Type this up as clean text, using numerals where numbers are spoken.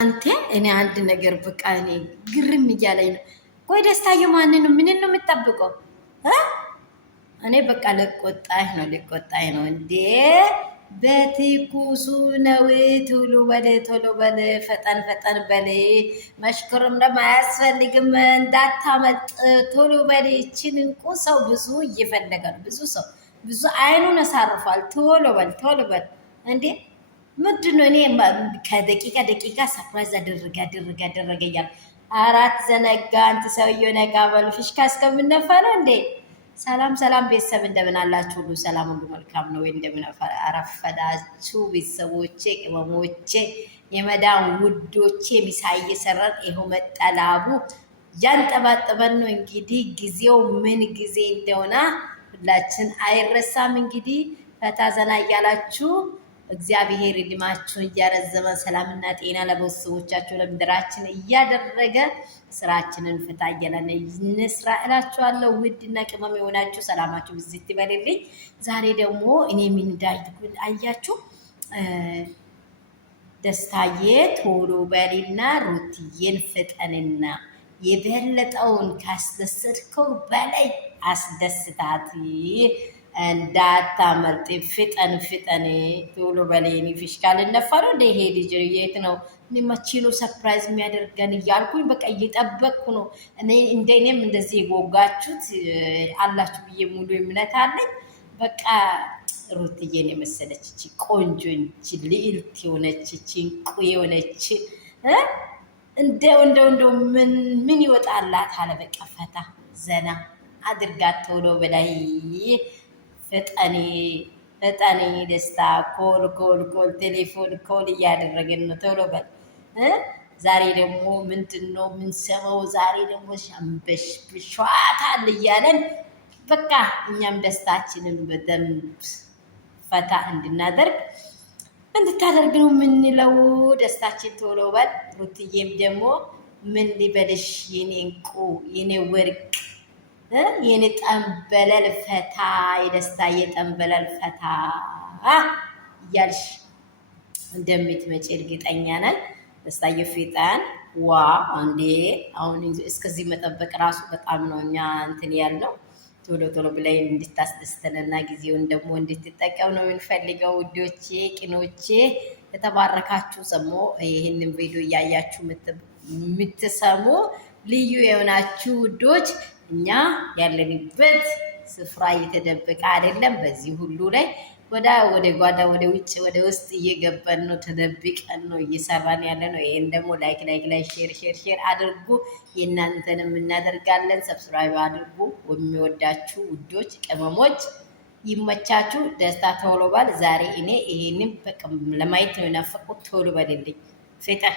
አንተ እኔ አንድ ነገር በቃ እኔ ግርም እያለኝ ነው። ቆይ ደስታዬ ማንን ነው ምን ነው የምጠብቀው? እኔ በቃ ልቆጣኝ ነው እንዴ! በትኩሱ ነው። ቶሎ በል ፈጠን በል። መሽከረም ደግሞ አያስፈልግም እንዳታመጥ። ቶሎ በል። ይችን እንቁ ሰው ብዙ እየፈለገ ነው። ብዙ አይኑን አሳርፏል። ቶሎ በል እንዴ! ምንድነው? እኔ ከደቂቃ ሰርፕራይዝ አደረገ እያለ አራት ዘነጋ። አንተ ሰውዬው ነጋ በሉ። ፊሽካ እስከምነፋ ነው እንዴ? ሰላም ቤተሰብ እንደምን አላችሁ? ሁሉ ሰላም፣ ሁሉ መልካም ነው ወይ? እንደምን አረፈዳችሁ ቤተሰቦቼ፣ ቅመሞቼ፣ የመዳም ውዶቼ። ሚሳ እየሰራን ይኸው መጠላቡ ያንጠባጠበን ነው። እንግዲህ ጊዜው ምን ጊዜ እንደሆነ ሁላችን አይረሳም። እንግዲህ ፈታ ዘና እያላችሁ እግዚአብሔር እድሜያችሁን እያረዘመ ሰላምና ጤና ለቤተሰቦቻችሁ ለምድራችን እያደረገ ስራችንን ፍታ እያለን እንስራ እላችኋለሁ። ውድና ቅመም የሆናችሁ ሰላማችሁ ብዝት ይበልልኝ። ዛሬ ደግሞ እኔ ምን እንዳልኩ አያችሁ። ደስታዬ ቶሎ በልና ሩትዬን ፍጠንና የበለጠውን ካስደሰትከው በላይ አስደስታት። እንዳታመልጥ። ፍጠን ቶሎ በለኝ። ፊሽካ ልነፋ ነው እንደ ይሄ ልጅ የት ነው? መቼ ነው ሰርፕራይዝ የሚያደርገን እያልኩኝ በቃ እየጠበቅኩ ነው። እኔም እንደዚህ የጎጋችሁት አላችሁ ብዬ ሙሉ እምነት አለኝ። በቃ ሩትዬን የመሰለች እቺ ቆንጆ እንጂ ልዕልት የሆነች እቺ እንቁ የሆነች እንደው ምን ይወጣላት አለ። በቃ ፈታ ዘና አድርጋት ቶሎ በላይ ፈጠኔ ደስታ ኮል ቴሌፎን ኮል እያደረገን ነው። ቶሎ በል። ዛሬ ደግሞ ምንድን ነው የምንሰማው? ዛሬ ደግሞ ሻምበሽ ብሸዋታል እያለን በቃ እኛም ደስታችንን በደንብ ፈታ እንድታደርግ ነው የምንለው። ደስታችን ቶሎ በል። ሩትዬም ደግሞ ምን ሊበልሽ የኔ እንቁ የኔ ወርቅ የኔ ጠንበለል ፈታ የደስታ የጠንበለል ፈታ እያልሽ እንደምትመጪ እርግጠኛ ነን። ደስታዬ ፊጣን ዋ አንዴ አሁን እስከዚህ መጠበቅ ራሱ በጣም ነው እኛ እንትን ያለው። ቶሎ ብላይ እንድታስደስተንና ጊዜውን ደግሞ እንድትጠቀም ነው የምንፈልገው። ውዶቼ ቅኖቼ የተባረካችሁ ሰሞ ይህንን ቪዲዮ እያያችሁ የምትሰሙ ልዩ የሆናችሁ ውዶች፣ እኛ ያለንበት ስፍራ እየተደበቀ አይደለም። በዚህ ሁሉ ላይ ወደ ጓዳ ወደ ውጭ ወደ ውስጥ እየገባን ነው፣ ተደብቀን ነው እየሰራን ያለ ነው። ይሄን ደግሞ ላይክ ሼር አድርጉ። የእናንተንም እናደርጋለን። ሰብስክራይብ አድርጉ። የሚወዳችሁ ውዶች ቅመሞች ይመቻችሁ። ደስታ ቶሎ በል። ዛሬ እኔ ይሄንን በቃ ለማየት ነው የናፈቁት። ቶሎ በልልኝ ፍጠን